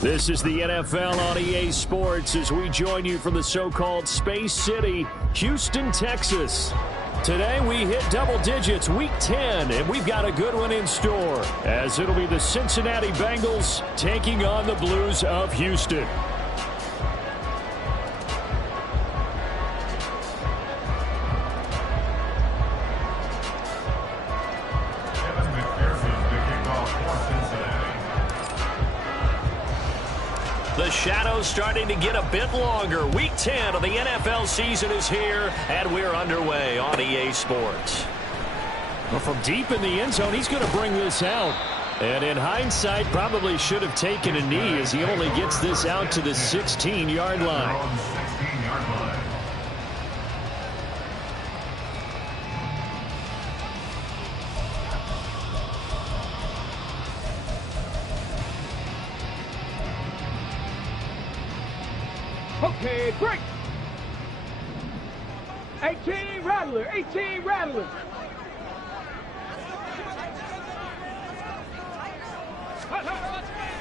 This is the NFL on EA Sports as we join you from the so-called Space City, Houston, Texas. Today we hit double digits, week 10, and we've got a good one in store as it'll be the Cincinnati Bengals taking on the Blues of Houston. The shadow's starting to get a bit longer. Week 10 of the NFL season is here, and we're underway on EA Sports. Well, from deep in the end zone, he's going to bring this out. And in hindsight, probably should have taken a knee as he only gets this out to the 16-yard line. Okay, break. 18 Rattler, 18 Rattler.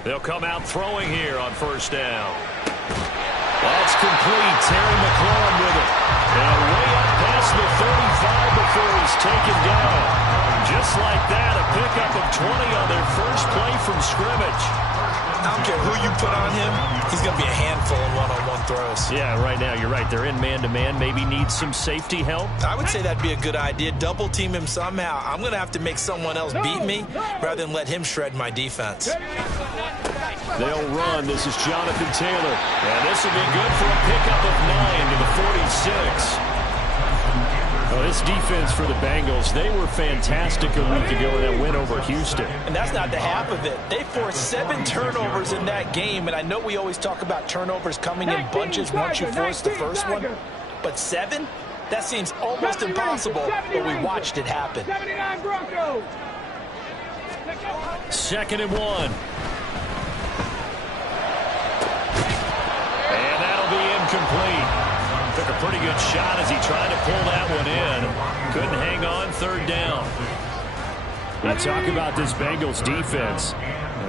They'll come out throwing here on first down. That's complete. Terry McLaurin with it. And way up past the 35 before he's taken down. Just like that, a pickup of 20 on their first play from scrimmage. I don't care who you put on him, he's going to be a handful in one-on-one throws. Yeah, right now, you're right. They're in man-to-man. Maybe need some safety help. I would say that'd be a good idea. Double team him somehow. I'm going to have to make someone else beat me rather than let him shred my defense. They'll run. This is Jonathan Taylor. And this will be good for a pickup of 9 to the 46. Oh, this defense for the Bengals, they were fantastic a week ago in that win over Houston. And that's not the half of it. They forced 7 turnovers in that game, and I know we always talk about turnovers coming in bunches once you force the first one. But 7? That seems almost impossible, but we watched it happen. 79 Broncos. 2nd and 1. And that'll be incomplete. Took a pretty good shot as he tried to pull that one in. Couldn't hang on, 3rd down. We'll talk about this Bengals defense.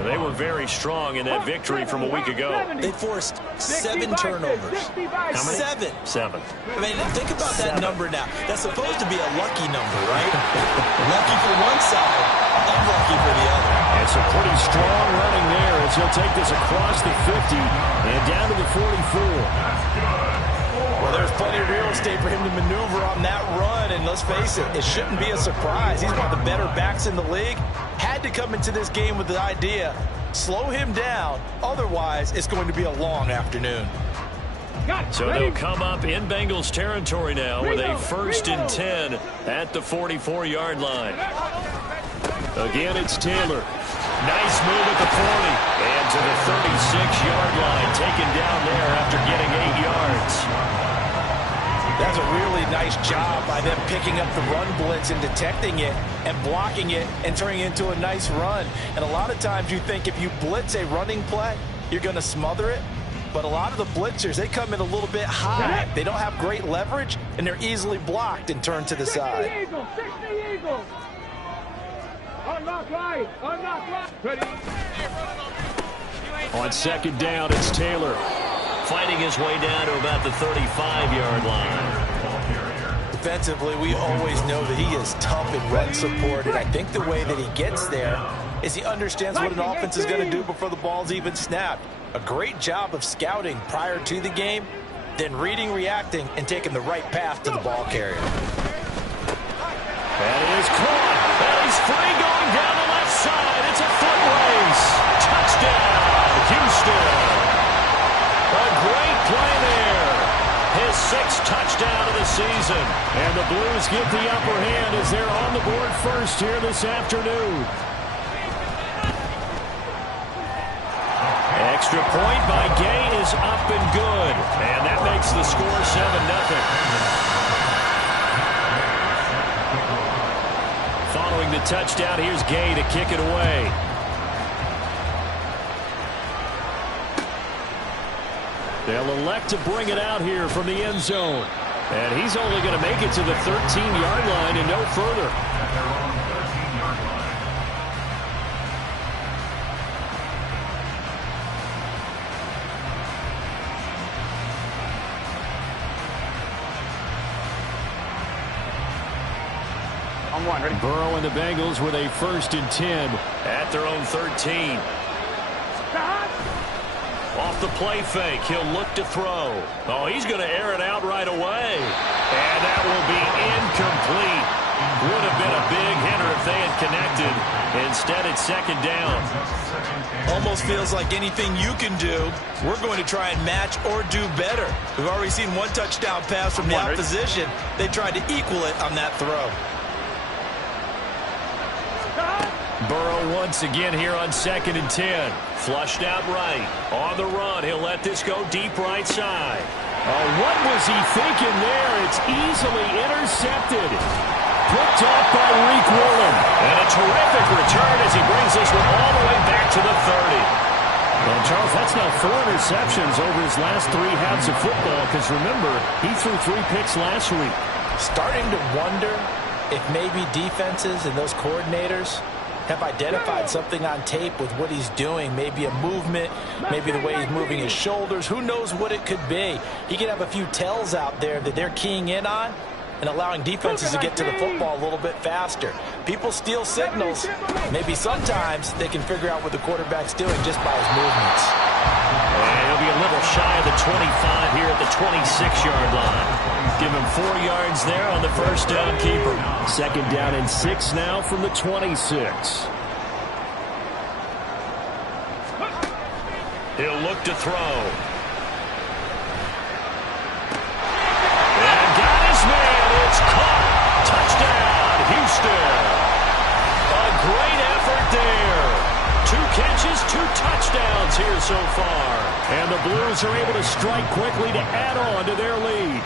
They were very strong in that victory from a week ago. They forced 7 turnovers. How many? 7. I mean, think about that number now. That's supposed to be a lucky number, right? Lucky for one side, unlucky for the other. And some pretty strong running there as he'll take this across the 50 and down to the 44. Well, there's plenty of real estate for him to maneuver on that run, and let's face it, it shouldn't be a surprise. He's one of the better backs in the league. Had to come into this game with the idea, slow him down, otherwise it's going to be a long afternoon. So they'll come up in Bengals territory now with a 1st and 10 at the 44-yard line. Again, it's Taylor. Nice move at the 40 and to the 36-yard line, taken down there after getting 8 yards. That's a really nice job by them picking up the run blitz and detecting it and blocking it and turning it into a nice run. And a lot of times you think if you blitz a running play, you're going to smother it. But a lot of the blitzers, they come in a little bit high. They don't have great leverage, and they're easily blocked and turned to the side. 60 Eagles. Unlock right. Unlock right. Ready. On 2nd down, it's Taylor. Fighting his way down to about the 35-yard line. Defensively, we always know that he is tough in run support, and I think the way that he gets there is he understands what an offense is going to do before the ball's even snapped. A great job of scouting prior to the game, then reading, reacting, and taking the right path to the ball carrier. That is caught. And he's free going down the left side. It's a foot race. Touchdown, Houston. A great play there. His 6th touchdown of the season. And the Blues get the upper hand as they're on the board first here this afternoon. Extra point by Gay is up and good. And that makes the score 7-0. Following the touchdown, here's Gay to kick it away. They'll elect to bring it out here from the end zone. And he's only going to make it to the 13-yard line and no further. On one, ready? Burrow and the Bengals with a 1st and 10 at their own 13. Off the play fake, he'll look to throw. Oh, he's going to air it out right away. And that will be incomplete. Would have been a big hitter if they had connected. Instead, it's 2nd down. Almost feels like anything you can do, we're going to try and match or do better. We've already seen 1 touchdown pass from the opposition. They tried to equal it on that throw. Burrow once again here on 2nd and 10. Flushed out right. On the run, he'll let this go deep right side. Oh, what was he thinking there? It's easily intercepted. Picked off by Reek Woolen. And a terrific return as he brings this one all the way back to the 30. Well, Charles, that's now 4 interceptions over his last 3 halves of football, because remember, he threw 3 picks last week. Starting to wonder if maybe defenses and those coordinators have identified something on tape with what he's doing. Maybe a movement, maybe the way he's moving his shoulders. Who knows what it could be? He could have a few tells out there that they're keying in on and allowing defenses to get to the football a little bit faster. People steal signals. Maybe sometimes they can figure out what the quarterback's doing just by his movements. And he'll be a little shy of the 25 here at the 26-yard line. Give him 4 yards there on the 1st down keeper. 2nd down and 6 now from the 26. He'll look to throw. And got his man. It's caught. Touchdown, Houston. A great effort there. 2 catches, 2 touchdowns here so far. And the Blues are able to strike quickly to add on to their lead.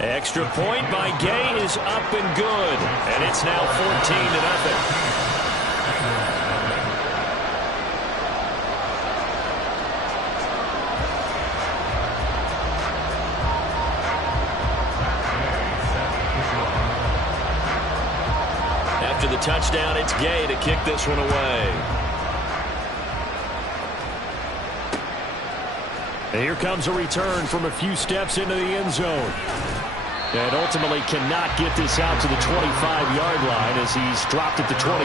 Extra point by Gay is up and good. And it's now 14-0. After the touchdown, it's Gay to kick this one away. And here comes a return from a few steps into the end zone. And ultimately cannot get this out to the 25-yard line as he's dropped at the 23.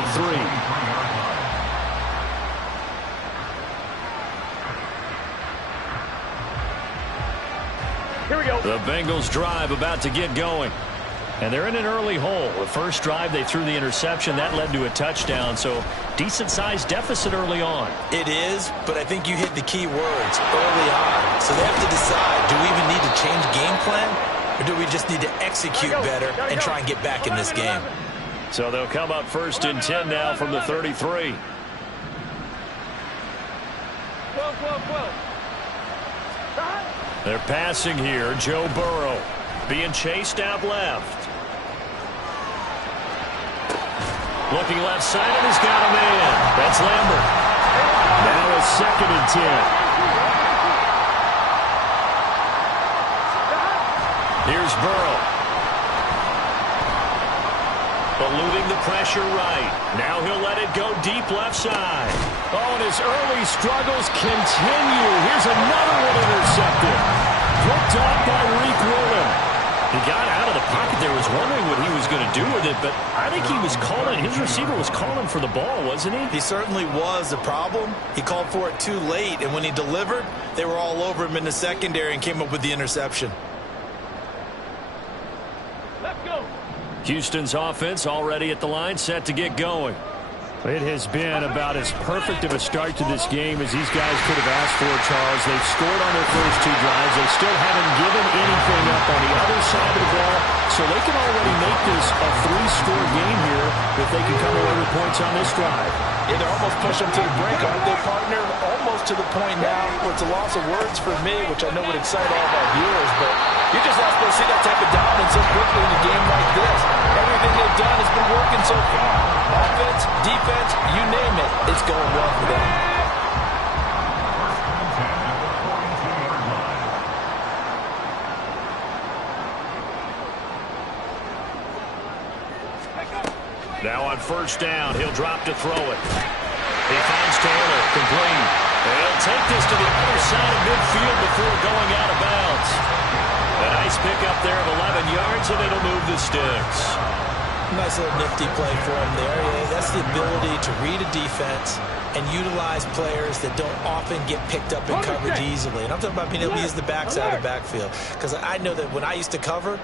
Here we go. The Bengals drive about to get going. And they're in an early hole. The first drive, they threw the interception. That led to a touchdown, so decent-sized deficit early on. It is, but I think you hit the key words early on. So they have to decide, do we even need to change game plan, or do we just need to execute better and try and get back in this game? So they'll come up 1st and 10 now from the 33. 12. They're passing here. Joe Burrow being chased out left. Looking left side, and he's got a man. That's Lambert. Now a 2nd and 10. Here's Burrow. Eluding the pressure right. Now he'll let it go deep left side. Oh, and his early struggles continue. Here's another one intercepted. Picked off by Reek Woolen. He got out of the pocket there, was wondering what he was going to do with it, but I think he was calling, his receiver was calling for the ball, wasn't he? He certainly was. The problem, he called for it too late, and when he delivered, they were all over him in the secondary and came up with the interception. Let's go. Houston's offense already at the line, set to get going. It has been about as perfect of a start to this game as these guys could have asked for, Charles. They've scored on their first 2 drives. They still haven't given anything up on the other side of the ball, so they can already make this a 3-score game here if they can come away with points on this drive. Yeah, they're almost pushing them to the brink, aren't they, partner? Almost to the point now where it's a loss of words for me, which I know would excite all of our viewers, but you're just not supposed to see that type of dominance so quickly in a game like this. Everything they've done has been working so far. Offense, defense, you name it, it's going well for them. Now on 1st down, he'll drop to throw it. He finds Taylor, complete. He'll take this to the other side of midfield before going out of bounds. A nice pickup there of 11 yards, and it'll move the sticks. Nice little nifty play for him there. Yeah, that's the ability to read a defense and utilize players that don't often get picked up in coverage easily. And I'm talking about being able to use the backside of the backfield. Because I know that when I used to cover,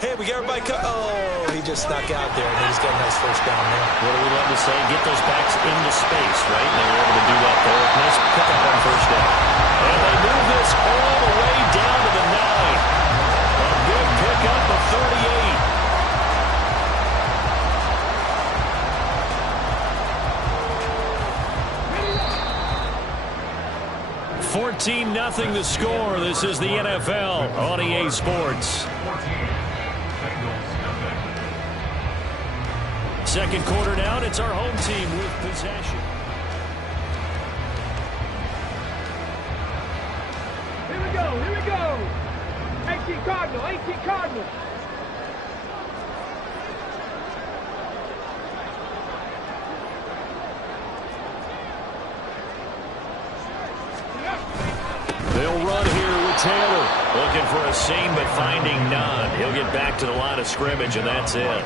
hey, we got everybody oh, he just snuck out there, and he just got a nice first down there. What do we love to say? Get those backs into space, right? And they were able to do that there. Nice pickup on first down. And they move this all the way down to the 9. A big pickup of 38. 14-0 the score. This is the NFL on EA Sports. Second quarter down. It's our home team with possession. Here we go. Here we go. 18 Cardinal. 18 Cardinal. They'll run here with Taylor. Looking for a seam, but finding none. He'll get back to the line of scrimmage, and that's it.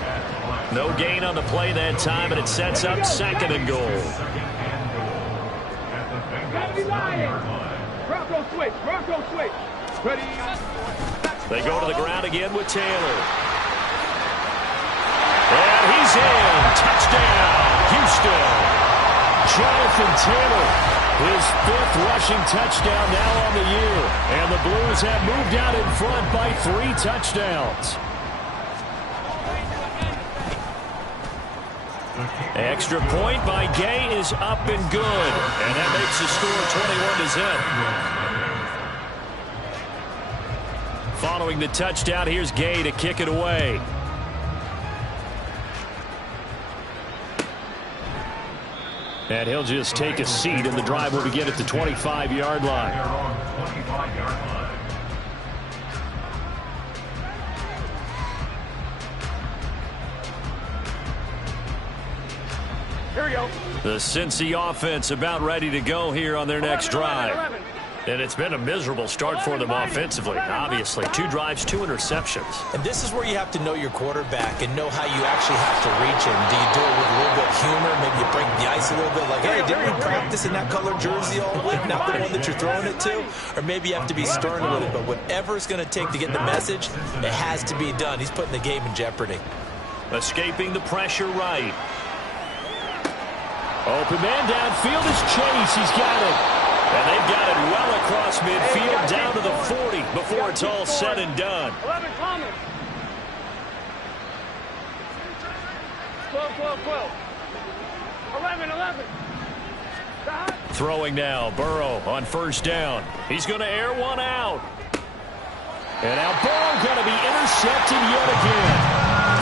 No gain on the play that time, and it sets up second and goal. Bronco switch. Bronco switch. Ready. They go to the ground again with Taylor. And he's in. Touchdown, Houston. Jonathan Taylor, his 5th rushing touchdown now on the year. And the Blues have moved out in front by 3 touchdowns. Extra point by Gay is up and good. And that makes the score 21-0. Following the touchdown, here's Gay to kick it away. And he'll just take a seat, and the drive will begin at the 25-yard line. Here we go. The Cincy offense about ready to go here on their next drive. And it's been a miserable start for them offensively, obviously. 2 drives, 2 interceptions. And this is where you have to know your quarterback and know how you actually have to reach him. Do you do it with a little bit of humor? Maybe you break the ice a little bit, like, hey, didn't we practice in that color jersey all week, not the one that you're throwing it to? Or maybe you have to be stern with it. But whatever it's going to take to get the message, it has to be done. He's putting the game in jeopardy. Escaping the pressure right. Open man downfield is Chase. He's got it. And they've got it well across midfield down to the 40 before it's all said and done. 11 Thomas. 12, 12, 12. 11. Throwing now, Burrow on first down. He's going to air one out. And now Burrow going to be intercepted yet again.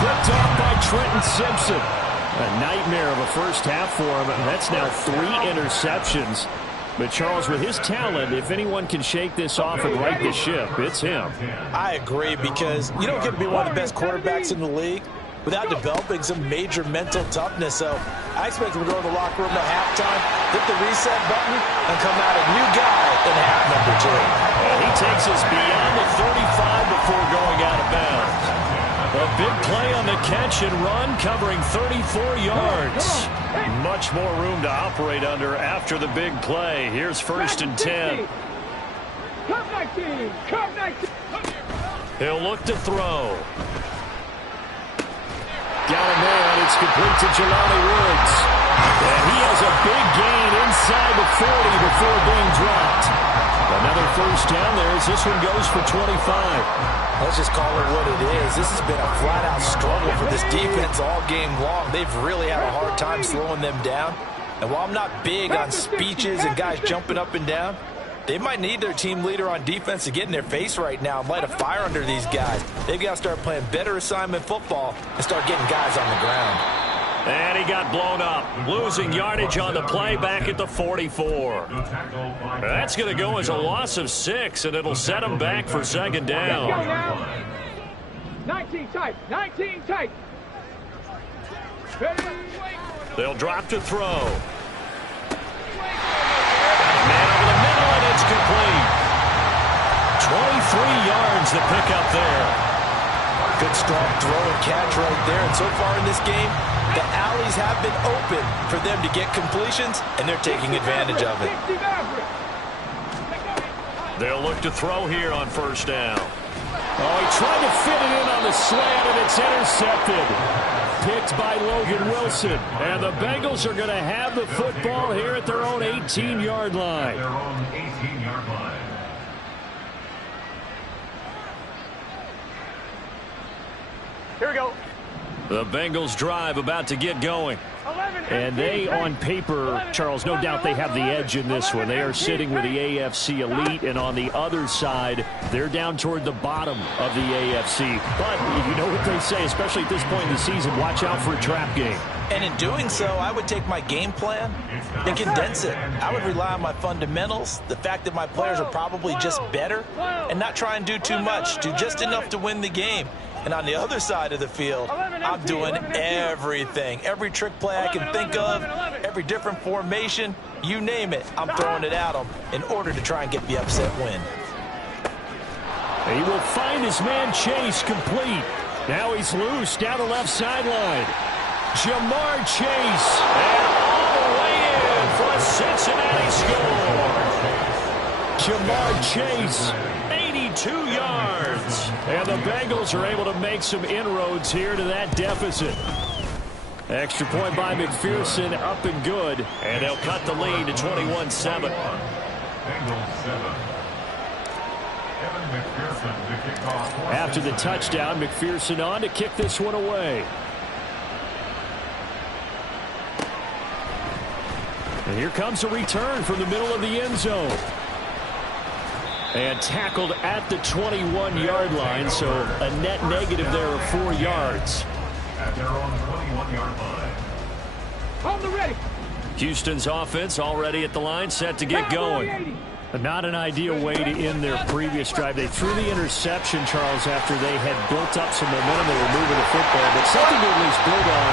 Picked off by Trenton Simpson. A nightmare of a first half for him. That's now 3 interceptions. But, Charles, with his talent, if anyone can shake this off and right the ship, it's him. I agree, because you don't get to be one of the best quarterbacks in the league without developing some major mental toughness. So I expect him to go to the locker room at halftime, hit the reset button, and come out a new guy in half number 2. And he takes us beyond the 35 before going out of bounds. A big play on the catch and run, covering 34 yards. Much more room to operate under after the big play. Here's first and 10. He'll look to throw. Got a man. It's complete to Jelani Woods. And he has a big gain inside the 40 before being dropped. Another first down there as this one goes for 25. Let's just call it what it is. This has been a flat-out struggle for this defense all game long. They've really had a hard time slowing them down. And while I'm not big on speeches and guys jumping up and down, they might need their team leader on defense to get in their face right now and light a fire under these guys. They've got to start playing better assignment football and start getting guys on the ground. And he got blown up, losing yardage on the play back at the 44. That's going to go as a loss of 6, and it'll set him back for second down. 19 tight. 19 tight. They'll drop to throw. Man on the finds the pickup there. Good strong throw and catch right there. And so far in this game, the alleys have been open for them to get completions, and they're taking advantage of it. They'll look to throw here on first down. Oh, he tried to fit it in on the slant, and it's intercepted. Picked by Logan Wilson. And the Bengals are going to have the football here at their own 18-yard line. Here we go. The Bengals drive about to get going. And they, on paper, Charles, no doubt they have the edge in this one. They are sitting with the AFC elite, and on the other side, they're down toward the bottom of the AFC. But you know what they say, especially at this point in the season, watch out for a trap game. And in doing so, I would take my game plan and condense it. I would rely on my fundamentals, the fact that my players are probably just better, and not try and do too much, do just enough to win the game. And on the other side of the field, I'm doing everything. Every trick play I can think of, every different formation, you name it, I'm throwing it at them in order to try and get the upset win. He will find his man Chase complete. Now he's loose down the left sideline. Jamar Chase, and all the way in for a Cincinnati score. Jamar Chase, 82 yards. And the Bengals are able to make some inroads here to that deficit. Extra point by McPherson, up and good. And they'll cut the lead to 21-7. After the touchdown, McPherson on to kick this one away. And here comes a return from the middle of the end zone. And tackled at the 21-yard line, so a net negative there of 4 yards. At their own 21-yard line. On the ready. Houston's offense already at the line, set to get going. Not an ideal way to end their previous drive. They threw the interception, Charles, after they had built up some momentum. They were moving the football, but something to at least build on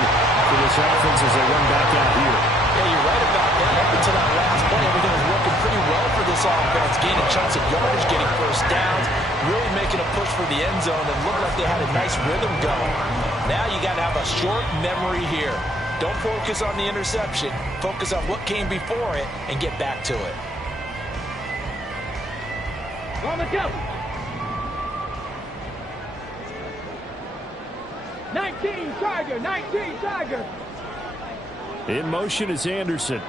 for this offense as they run back out here. Yeah, you're right about that. Up until that last play, everything was working pretty well for this offense. Gaining chunks of yardage, getting first downs, really making a push for the end zone, and looked like they had a nice rhythm going. Now you got to have a short memory here. Don't focus on the interception. Focus on what came before it and get back to it. On the go. 19 Tiger, 19 Tiger. In motion is Anderson.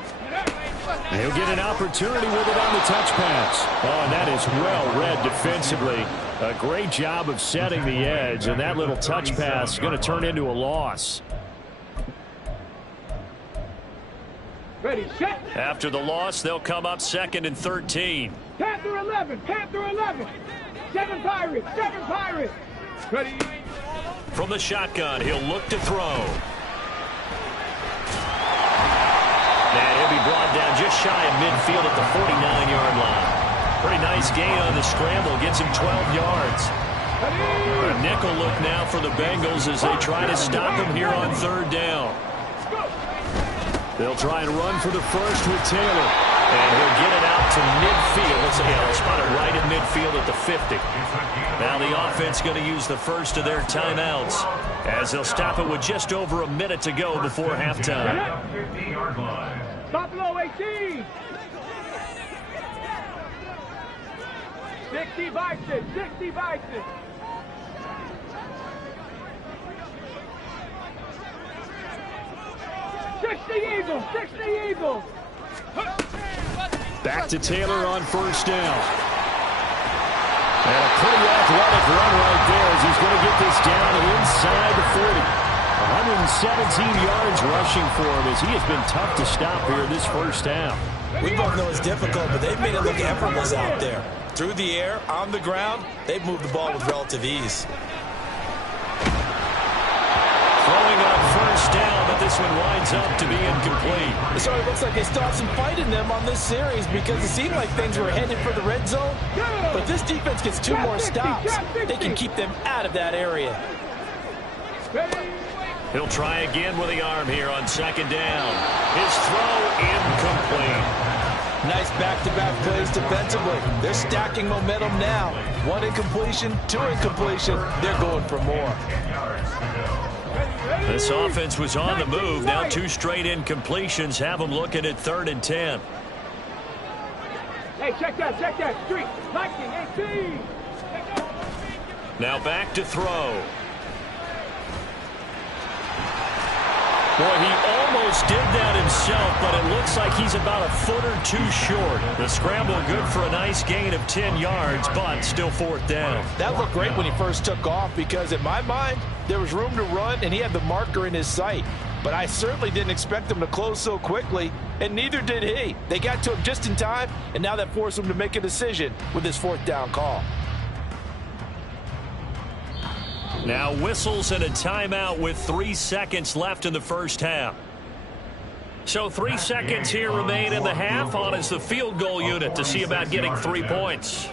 He'll get an opportunity with it on the touch pass. Oh, and that is well read defensively. A great job of setting the edge, and that little touch pass is going to turn into a loss. Ready, set. After the loss, they'll come up 2nd and 13. Panther 11, Panther 11. 7 Pirates, 7 Pirates. Ready. From the shotgun, he'll look to throw. And he'll be brought down just shy of midfield at the 49-yard line. Pretty nice gain on the scramble. Gets him 12 yards. A nickel look now for the Bengals as they try to stop him here on 3rd down. They'll try and run for the first with Taylor. And he'll get it out to midfield. They'll spot it right in midfield at the 50. Now the offense going to use the first of their timeouts as they'll stop it with just over a minute to go before halftime. Stop below 18. 60 Bison, 60 Bison. Eagles, 60 Eagles. Back to Taylor on first down. And a pretty athletic run right there as he's going to get this down inside the 40. 117 yards rushing for him as he has been tough to stop here this first down. We both know it's difficult, but they've made it look effortless out there. Through the air, on the ground, they've moved the ball with relative ease. Throwing on first down, but this one winds up to be incomplete. So it looks like they still have some fight in them on this series because it seemed like things were headed for the red zone. But this defense gets 2 more stops. They can keep them out of that area. He'll try again with the arm here on 2nd down. His throw incomplete. Nice back-to-back plays defensively. They're stacking momentum now. One incompletion, two incompletion. They're going for more. This offense was on the move. Now 2 straight incompletions have them looking at 3rd and 10. Hey, check that, street. 19, 18. Now back to throw. Boy, he almost did that himself, but it looks like he's about a foot or 2 short. The scramble good for a nice gain of 10 yards, but still 4th down. That looked great when he first took off because, in my mind, there was room to run, and he had the marker in his sight. But I certainly didn't expect him to close so quickly, and neither did he. They got to him just in time, and now that forced him to make a decision with his 4th down call. Now whistles and a timeout with 3 seconds left in the first half. So 3 seconds here remain in the half. On is the field goal unit to see about getting 3 points.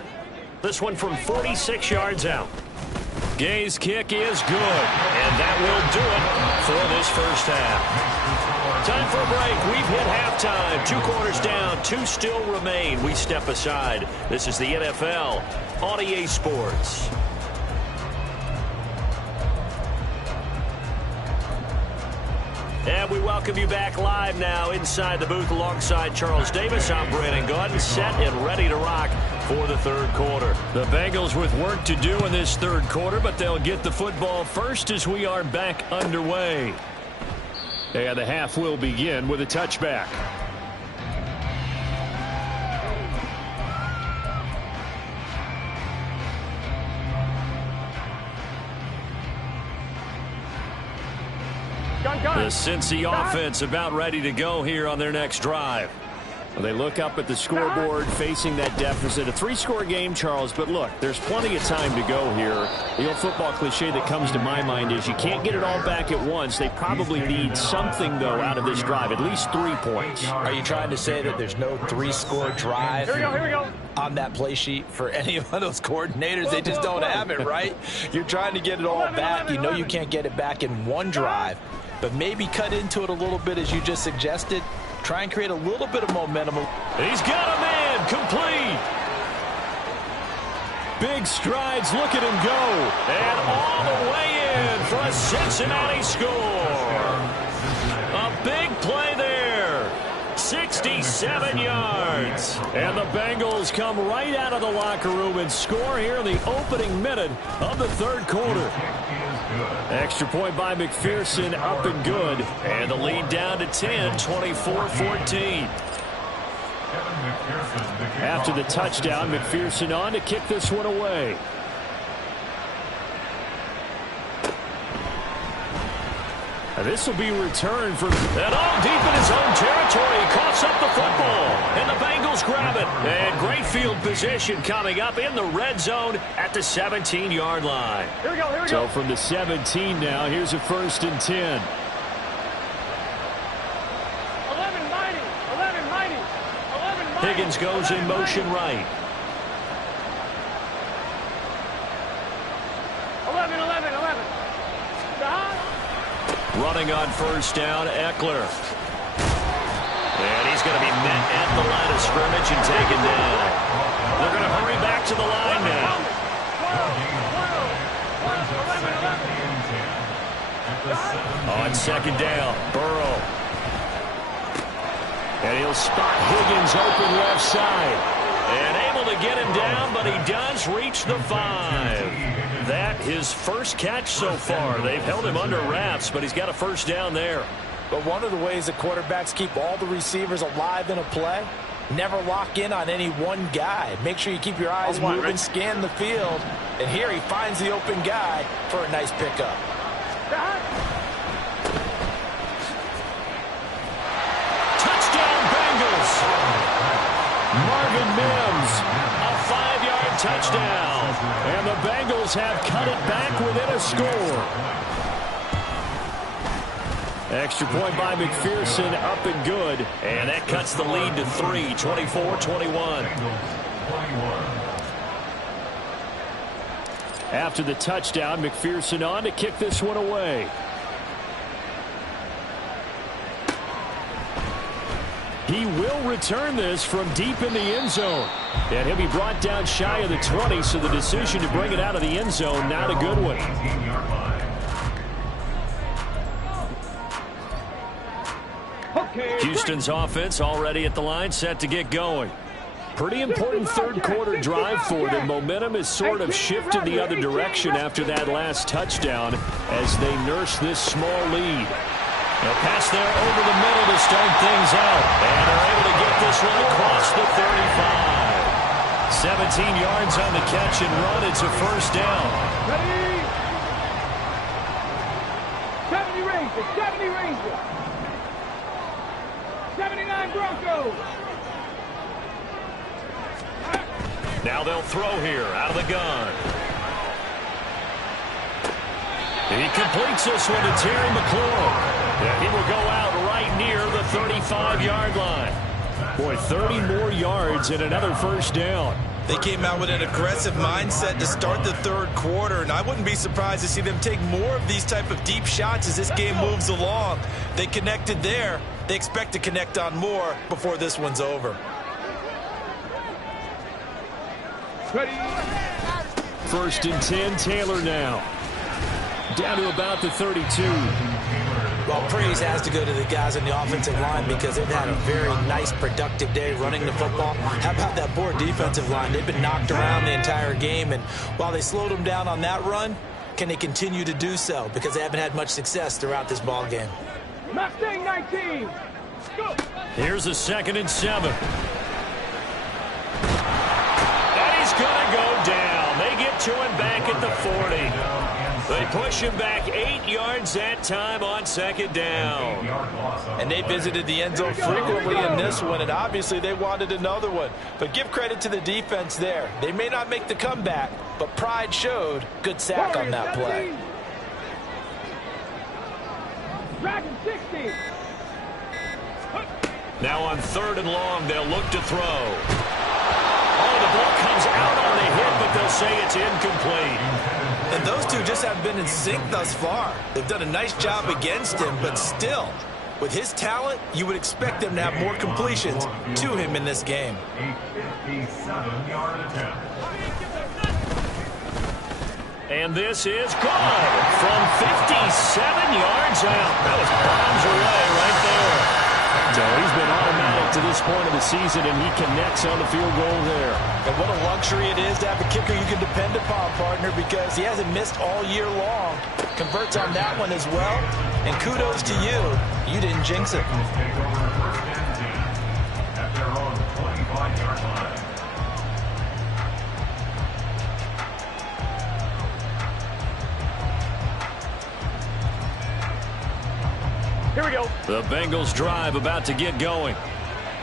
This one from 46 yards out. Gay's kick is good, and that will do it for this first half. Time for a break. We've hit halftime. 2 quarters down, 2 still remain. We step aside. This is the NFL on EA Sports. And we welcome you back live now inside the booth alongside Charles Davis. I'm Brandon Gaudin, set and ready to rock for the 3rd quarter. The Bengals with work to do in this 3rd quarter, but they'll get the football first as we are back underway. And the half will begin with a touchback. The Cincy offense about ready to go here on their next drive. Well, they look up at the scoreboard facing that deficit. A 3-score game, Charles, but look, there's plenty of time to go here. The old football cliche that comes to my mind is you can't get it all back at once. They probably need something, though, out of this drive, at least 3 points. Are you trying to say that there's no 3-score drive Here we go. on that play sheet for any of those coordinators? They just don't have it, right? You're trying to get it all back. You know you can't get it back in one drive, but maybe cut into it a little bit as you just suggested. Try and create a little bit of momentum. He's got a man complete. Big strides. Look at him go. And all the way in for a Cincinnati score. A big play there. 67 yards. And the Bengals come right out of the locker room and score here in the opening minute of the 3rd quarter. Extra point by McPherson, up and good. And the lead down to 10, 24-14. After the touchdown, McPherson on to kick this one away. And this will be returned from and all deep in his own territory. He coughs up the football, and the Bengals grab it. And great field position coming up in the red zone at the 17-yard line. Here we go. So from the 17 now, here's a 1st and 10. 11 mighty. Higgins goes in motion right. 11. Running on 1st down, Eckler. And he's going to be met at the line of scrimmage and taken down. They're going to hurry back to the line now. On 2nd down, Burrow. And he'll spot Higgins open left side. And able to get him down, but he does reach the 5. That his first catch so far. They've held him under wraps, but he's got a 1st down there. But one of the ways that quarterbacks keep all the receivers alive in a play, never lock in on any one guy. Make sure you keep your eyes moving, scan the field. And here he finds the open guy for a nice pickup. Touchdown Bengals. Marvin Mims, a 5-yard touchdown. And the Bengals have cut it back within a score. Extra point by McPherson, up and good. And that cuts the lead to 3, 24-21. After the touchdown, McPherson on to kick this one away. He will return this from deep in the end zone. And he'll be brought down shy of the 20, so the decision to bring it out of the end zone, not a good one. Houston's offense already at the line, set to get going. Pretty important third quarter drive for them. Momentum has sort of shifted the other direction after that last touchdown as they nurse this small lead. They'll pass there over the middle to start things out. And they're able to get this one across the 35. 17 yards on the catch and run. It's a first down. Ready? 70 Rangers, 70 Rangers. 79 Broncos. Now they'll throw here out of the gun. He completes this one to Terry McLaurin. And he will go out right near the 35-yard line. Boy, 30 more yards and another first down. They came out with an aggressive mindset to start the third quarter, and I wouldn't be surprised to see them take more of these type of deep shots as this game moves along. They connected there. They expect to connect on more before this one's over. Ready? First and 10, Taylor now. Down to about the 32. Well, praise has to go to the guys on the offensive line because they've had a very nice, productive day running the football. How about that poor defensive line? They've been knocked around the entire game, and while they slowed them down on that run, can they continue to do so? Because they haven't had much success throughout this ball game. Mustang 19. Go. Here's a 2nd and 7. And he's going to go down. They get to him back at the 40. They push him back 8 yards that time on 2nd down. And they visited the end zone frequently in this one, and obviously they wanted another one. But give credit to the defense there. They may not make the comeback, but pride showed. Good sack on that play. Dragon 60. Now on 3rd and long, they'll look to throw. Oh, the ball comes out on the hit, but they'll say it's incomplete. And those two just haven't been in sync thus far. They've done a nice job against him, but still, with his talent, you would expect them to have more completions to him in this game. 57-yard attempt. And this is good from 57 yards out. That was bombs away right there. So he's been automatic to this point of the season, and he connects on the field goal there. And what a luxury it is to have a kicker you can depend upon, partner, because he hasn't missed all year long. Converts on that one as well. And kudos to you. You didn't jinx it. Take over first and 10 at their own 25-yard line. Here we go. The Bengals drive about to get going.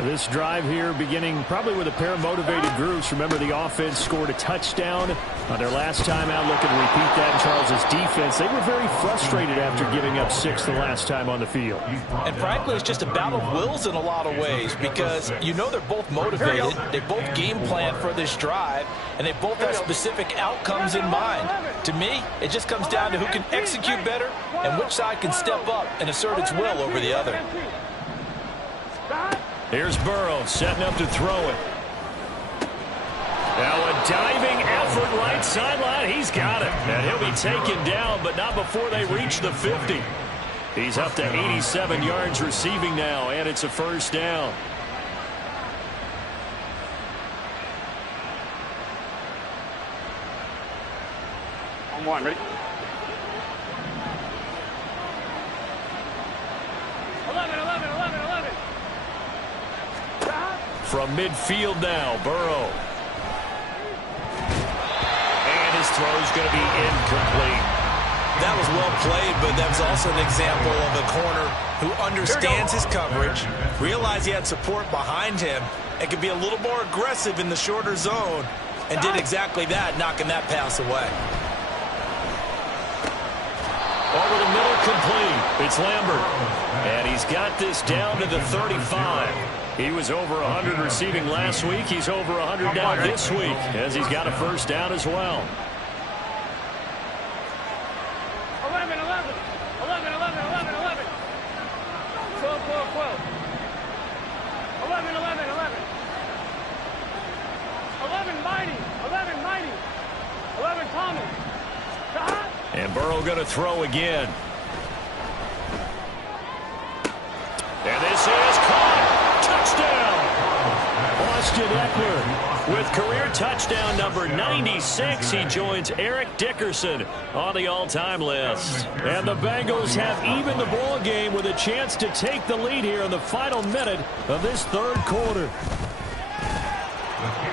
This drive here beginning probably with a pair of motivated groups. Remember, the offense scored a touchdown on their last time out. Looking to repeat that in Charles's defense. They were very frustrated after giving up 6 the last time on the field. And frankly, it's just a battle of wills in a lot of ways because you know they're both motivated. They both game plan for this drive, and they both have specific outcomes in mind. To me, it just comes down to who can execute better and which side can step up and assert its will over the other. Here's Burrow setting up to throw it. Now a diving effort right sideline. He's got it. And he'll be taken down, but not before they reach the 50. He's up to 87 yards receiving now, and it's a first down. On one, ready? 11. From midfield now, Burrow. And his throw's going to be incomplete. That was well played, but that was also an example of a corner who understands his coverage, realized he had support behind him, and could be a little more aggressive in the shorter zone, and did exactly that, knocking that pass away. Over the middle, complete. It's Lambert. And he's got this down to the 35. He was over 100 receiving last week. He's over 100 now this week as he's got a first down as well. 11. 12. 11, 11, 11. 11, Mighty. 11, Mighty. 11, Thomas. And Burrow going to throw again. And this is caught. Touchdown. Austin Eckler with career touchdown number 96. He joins Eric Dickerson on the all-time list. And the Bengals have evened the ball game with a chance to take the lead here in the final minute of this third quarter.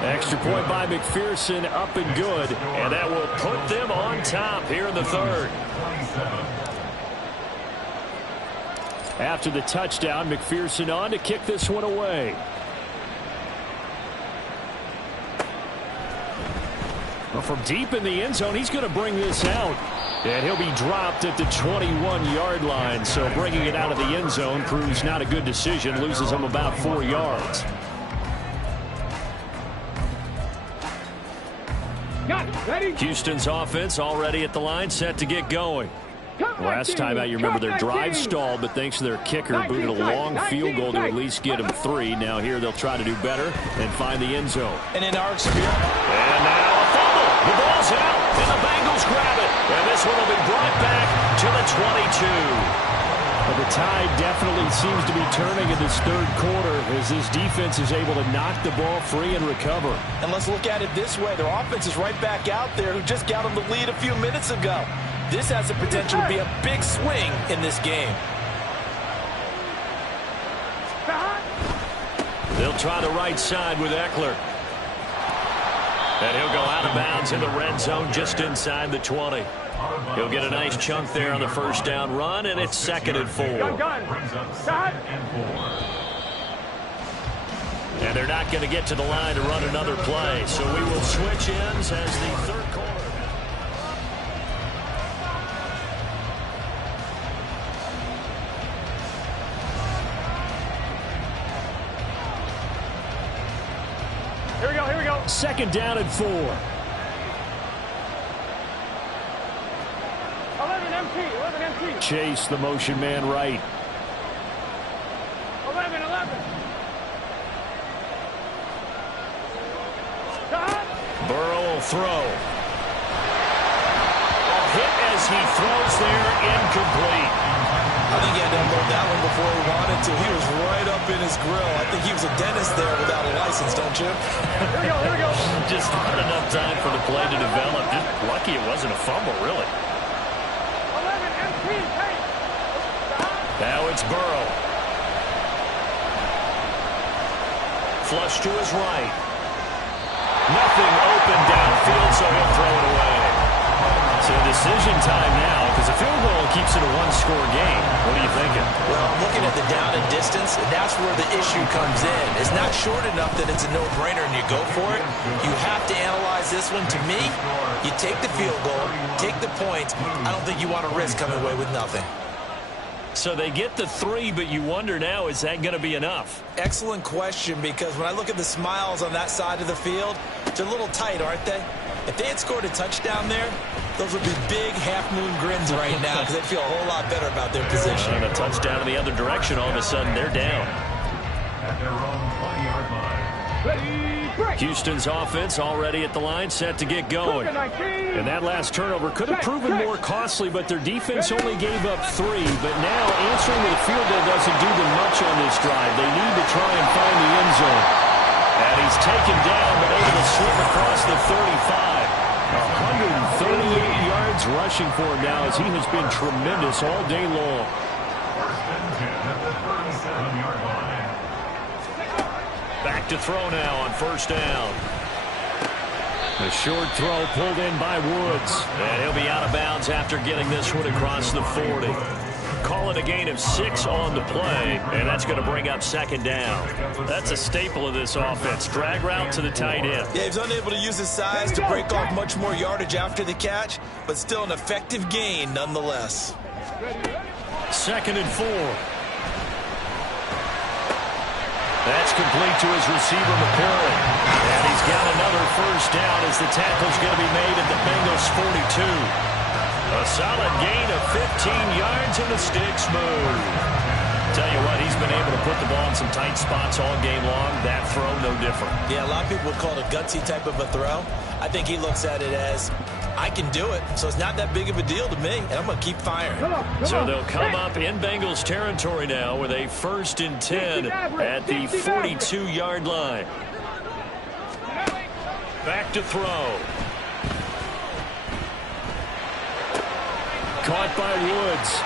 Extra point by McPherson, up and good, and that will put them on top here in the third. After the touchdown, McPherson on to kick this one away. Well, from deep in the end zone, he's going to bring this out. And he'll be dropped at the 21-yard line, so bringing it out of the end zone proves not a good decision, loses him about 4 yards. Houston's offense already at the line, set to get going. Last time out, you remember their drive stalled, but thanks to their kicker, booted a long field goal to at least get them 3. Now here they'll try to do better and find the end zone. And in our experience. And now a fumble. The ball's out, and the Bengals grab it. And this one will be brought back to the 22. But the tide definitely seems to be turning in this third quarter as this defense is able to knock the ball free and recover. And let's look at it this way. Their offense is right back out there who just got them the lead a few minutes ago. This has the potential to be a big swing in this game. They'll try the right side with Eckler. And he'll go out of bounds in the red zone just inside the 20. He'll get a nice chunk there on the first down run, and it's 2nd and 4. And they're not going to get to the line to run another play, so we will switch ends as the third quarter. Here we go. 2nd down and 4. 11 MT. Chase, the motion man right. 11. Burrow will throw. A hit as he throws there, incomplete. I think he had to unload that one before he wanted to. He was right up in his grill. I think he was a dentist there without a license, don't you? Here we go. Just not enough time for the play to develop. Just lucky it wasn't a fumble, really. 11 MT. Hey. Now it's Burrow. Flush to his right. Nothing open downfield, so he'll throw it away. So decision time now, because a field goal keeps it a one-score game. What are you thinking? Well, I'm looking at the down and distance, and that's where the issue comes in. It's not short enough that it's a no-brainer and you go for it. You have to analyze this one. To me, you take the field goal, take the points. I don't think you want to risk coming away with nothing. So they get the 3, but you wonder now, is that going to be enough? Excellent question, because when I look at the smiles on that side of the field, they're a little tight, aren't they? If they had scored a touchdown there, those would be big half-moon grins right now because they'd feel a whole lot better about their position. And a touchdown in the other direction, all of a sudden they're down. At their own 20-yard line. Houston's offense already at the line, set to get going. And that last turnover could have proven more costly, but their defense only gave up 3. But now answering with a field goal doesn't do them much on this drive. They need to try and find the end zone. And he's taken down, but able to slip across the 35. 138 yards rushing for him now, as he has been tremendous all day long. First and 10 at the 37-yard line. Back to throw now on first down. The short throw pulled in by Woods. And he'll be out of bounds after getting this one across the 40. Call it a gain of 6 on the play, and that's going to bring up 2nd down. That's a staple of this offense. Drag route to the tight end. Yeah, he's unable to use his size to break off much more yardage after the catch, but still an effective gain nonetheless. 2nd and 4. That's complete to his receiver, McCoy. And he's got another first down as the tackle's going to be made at the Bengals 42. A solid gain of 15 yards, and the sticks move. Tell you what, he's been able to put the ball in some tight spots all game long. That throw, no different. Yeah, a lot of people would call it a gutsy type of a throw. I think he looks at it as, I can do it, so it's not that big of a deal to me, and I'm going to keep firing. So they'll come up in Bengals territory now with a 1st and 10 at the 42-yard line. Back to throw. Caught by Woods.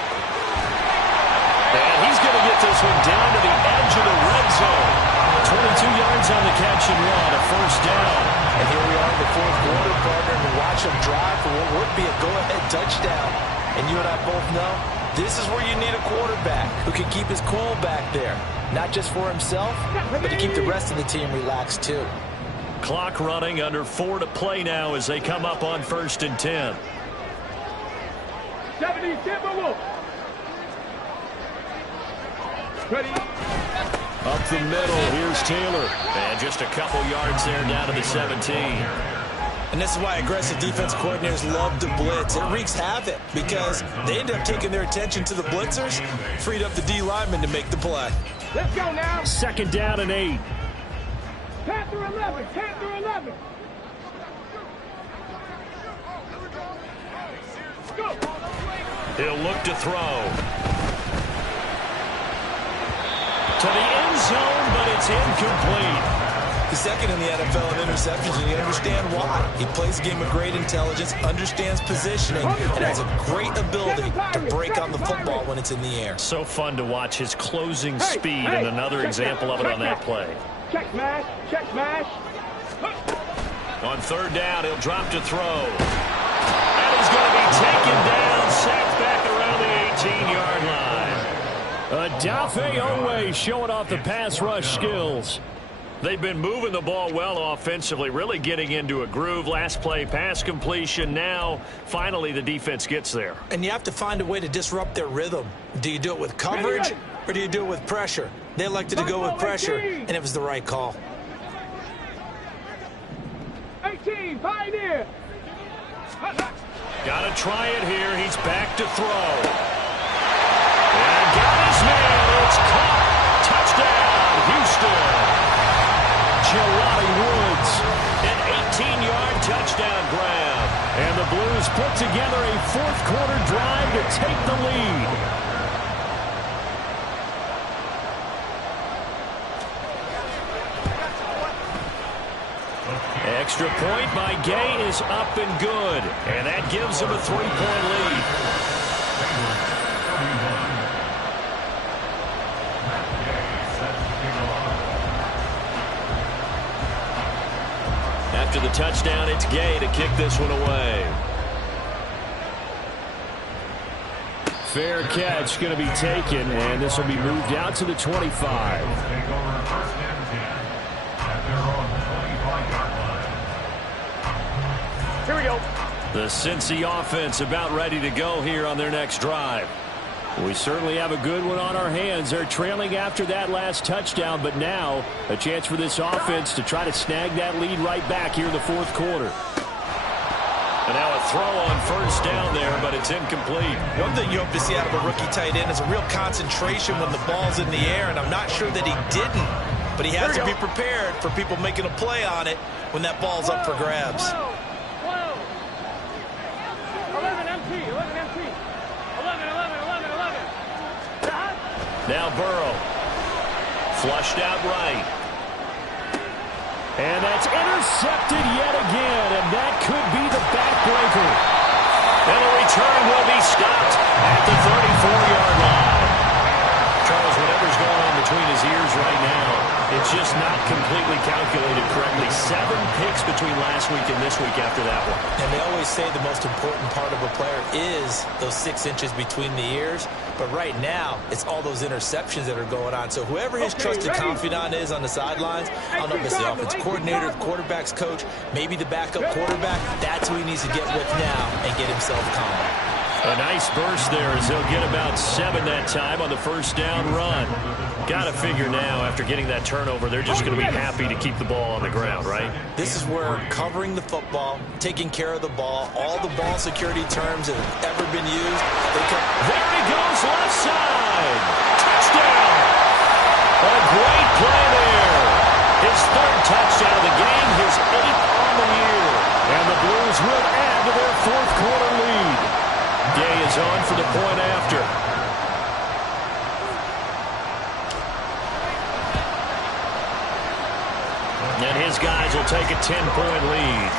And he's going to get this one down to the edge of the red zone. 22 yards on the catch and run, a 1st down. And here we are in the 4th quarter, partner, and watch him drive for what would be a go-ahead touchdown. And you and I both know this is where you need a quarterback who can keep his cool back there. Not just for himself, but to keep the rest of the team relaxed too. Clock running, under 4 to play now as they come up on 1st and 10. 70, Timberwolf. Ready. Up the middle, here's Taylor. And just a couple yards there down to the 17. And this is why aggressive defense coordinators love to blitz. It wreaks havoc because they end up taking their attention to the blitzers, freed up the D lineman to make the play. Let's go now. 2nd down and 8. 10 through 11. 10 through 11. Go. He'll look to throw. To the end zone, but it's incomplete. He's 2nd in the NFL in interceptions, and you understand why. He plays a game of great intelligence, understands positioning, and has a great ability to break on the football when it's in the air. So fun to watch his closing speed, and another example of it on that play. Check smash. Check smash. On 3rd down, he'll drop to throw. And he's going to be taken down, sacked back around the 18-yard line. Adafe Owe showing off the pass rush skills. They've been moving the ball well offensively, really getting into a groove. Last play, pass completion. Now, finally, the defense gets there. And you have to find a way to disrupt their rhythm. Do you do it with coverage, or do you do it with pressure? They elected to go with pressure, and it was the right call. 18, Pioneer. Got to try it here. He's back to throw. And got his man. It's caught. Touchdown, Houston. Jelani Woods, an 18-yard touchdown grab. And the Blues put together a 4th quarter drive to take the lead. Extra point by Gay is up and good. And that gives him a 3-point lead. After the touchdown, it's Gay to kick this one away. Fair catch going to be taken, and this will be moved out to the 25. Here we go. The Cincy offense about ready to go here on their next drive. We certainly have a good one on our hands. They're trailing after that last touchdown, but now a chance for this offense to try to snag that lead right back here in the 4th quarter. And now a throw on 1st down there, but it's incomplete. One thing you hope to see out of a rookie tight end is a real concentration when the ball's in the air, and I'm not sure that he didn't, but he has to be prepared for people making a play on it when that ball's up for grabs. 11 MT. 11 MT. 11. Now Burrow. Flushed out right. And that's intercepted yet again, and that could be the backbreaker. And the return will be stopped at the 34-yard line. Charles, whatever's going on between his ears right now, it's just not completely calculated correctly. 7 picks between last week and this week after that one. And they always say the most important part of a player is those 6 inches between the ears. But right now, it's all those interceptions that are going on. So whoever his trusted confidant is on the sidelines, I don't know if it's the offense coordinator, the quarterback's coach, maybe the backup quarterback, that's who he needs to get with now and get himself calm. A nice burst there as they'll get about 7 that time on the first down run. Got to figure now after getting that turnover, they're just going to be happy to keep the ball on the ground, right? This is where covering the football, taking care of the ball, all the ball security terms that have ever been used. There he goes, left side. Touchdown. A great play there. His 3rd touchdown of the game, his 8th on the year. And the Blues will add to their 4th quarter lead. Gay is on for the point after. And his guys will take a 10-point lead.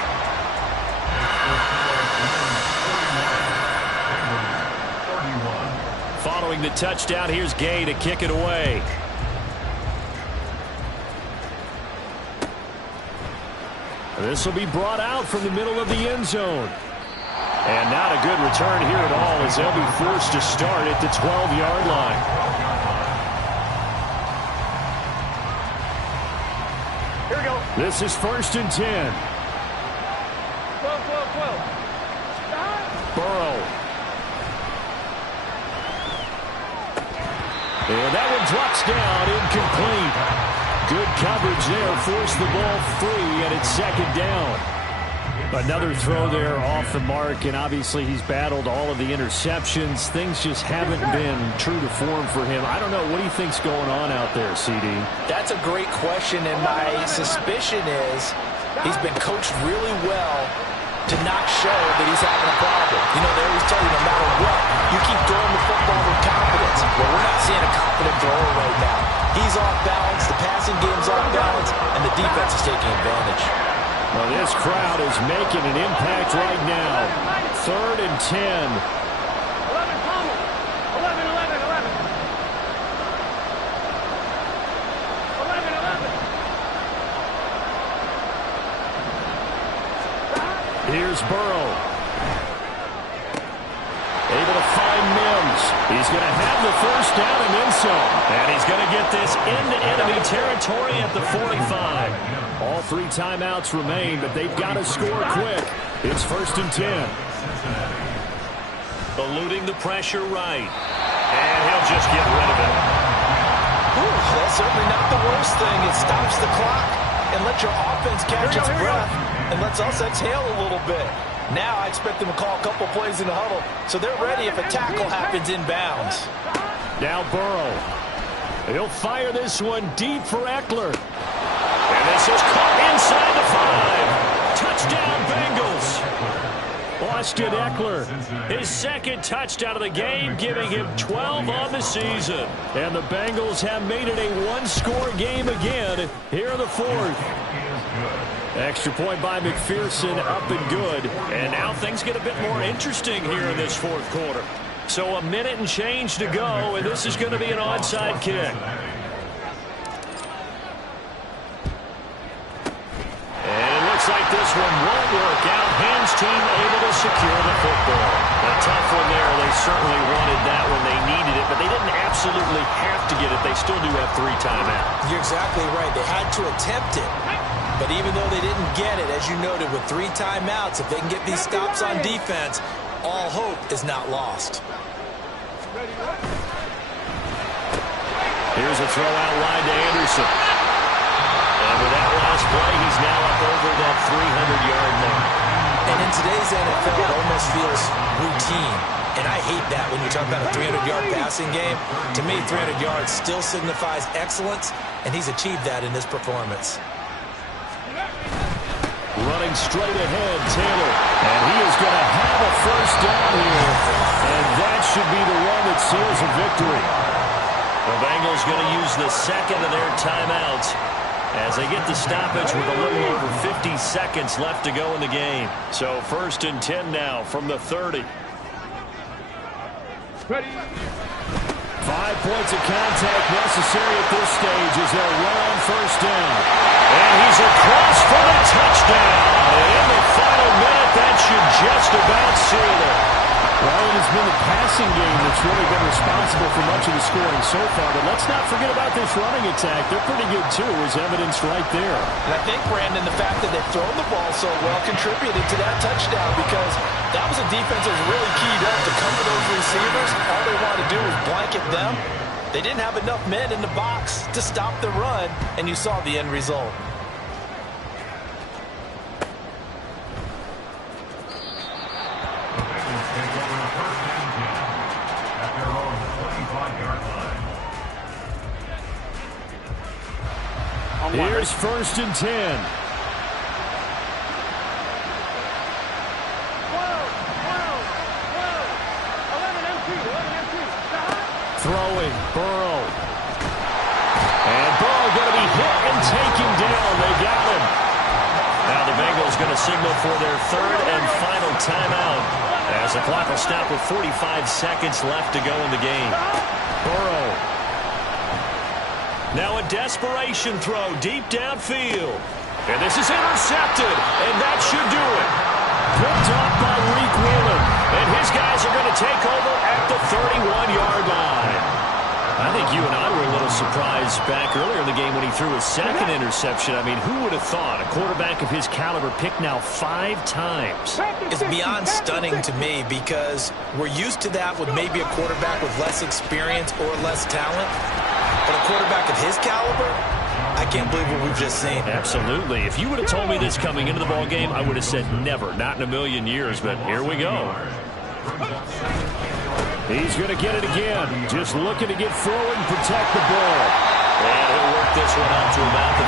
Following the touchdown, here's Gay to kick it away. This will be brought out from the middle of the end zone. And not a good return here at all as they'll be forced to start at the 12-yard line. Here we go. This is 1st and 10. 12. Stop. Burrow. And that one drops down, incomplete. Good coverage there, forced the ball free, and it's 2nd down. Another throw there off the mark, and obviously he's battled all of the interceptions. Things just haven't been true to form for him. I don't know. What do you think's going on out there, CD? That's a great question, and my suspicion is he's been coached really well to not show that he's having a problem. You know, they always tell you no matter what, you keep throwing the football with confidence. Well, we're not seeing a confident thrower right now. He's off balance, the passing game's off balance, and the defense is taking advantage. Well, this crowd is making an impact right now. 3rd and 10. 11, Palmer. 11. 11. Here's Burrow. Able to find Mims. He's going to have the 1st down and then some. And he's going to get this into enemy territory at the 45. All 3 timeouts remain, but they've got to score quick. It's 1st and 10. Eluding the pressure right. And he'll just get rid of it. Ooh, that's certainly not the worst thing. It stops the clock and lets your offense catch its breath and lets us exhale a little bit. Now I expect them to call a couple plays in the huddle so they're ready if a tackle happens inbounds. Now Burrow. He'll fire this one deep for Eckler. And this is caught inside the 5. Touchdown, Bengals. Austin Eckler, his 2nd touchdown of the game, giving him 12 on the season. And the Bengals have made it a 1-score game again here in the 4th. Extra point by McPherson, up and good. And now things get a bit more interesting here in this 4th quarter. So a minute and change to go, and this is going to be an onside kick. Looks like this one won't work out. Hams team able to secure the football. A tough one there. They certainly wanted that when they needed it, but they didn't absolutely have to get it. They still do have 3 timeouts. You're exactly right. They had to attempt it. But even though they didn't get it, as you noted, with 3 timeouts, if they can get these stops on defense, all hope is not lost. Here's a throw out line to Anderson. And with that last play, he's now up over that 300-yard mark. And in today's NFL, it almost feels routine. And I hate that when you talk about a 300-yard passing game. To me, 300 yards still signifies excellence, and he's achieved that in this performance. Running straight ahead, Taylor. And he is going to have a 1st down here. And that should be the one that seals a victory. The Bengals going to use the 2nd of their timeouts as they get the stoppage with a little over 50 seconds left to go in the game. So 1st and 10 now from the 30. Ready. 5 points of contact necessary at this stage as they'll run on 1st down. And he's across for the touchdown. And in the final minute, that should just about seal it. Well, it has been the passing game that's really been responsible for much of the scoring so far. But let's not forget about this running attack. They're pretty good, too, as evidenced right there. And I think, Brandon, the fact that they've thrown the ball so well contributed to that touchdown, because that was a defense that was really keyed up to cover those receivers. All they wanted to do was blanket them. They didn't have enough men in the box to stop the run, and you saw the end result. Here's 1st and 10. Throwing, Burrow. And Burrow going to be hit and taken down. They got him. Now the Bengals going to signal for their 3rd and final timeout, as the clock will stop with 45 seconds left to go in the game. Burrow. Now a desperation throw deep downfield. And this is intercepted, and that should do it. Picked up by Reek Wheelan, and his guys are going to take over at the 31-yard line. I think you and I were a little surprised back earlier in the game when he threw his 2nd interception. I mean, who would have thought a quarterback of his caliber picked now 5 times? It's beyond stunning to me, because we're used to that with maybe a quarterback with less experience or less talent. But a quarterback of his caliber, I can't believe what we've just seen. Absolutely. If you would have told me this coming into the ball game, I would have said never, not in a million years. But here we go. He's going to get it again. Just looking to get forward and protect the ball. And he'll work this one out to about the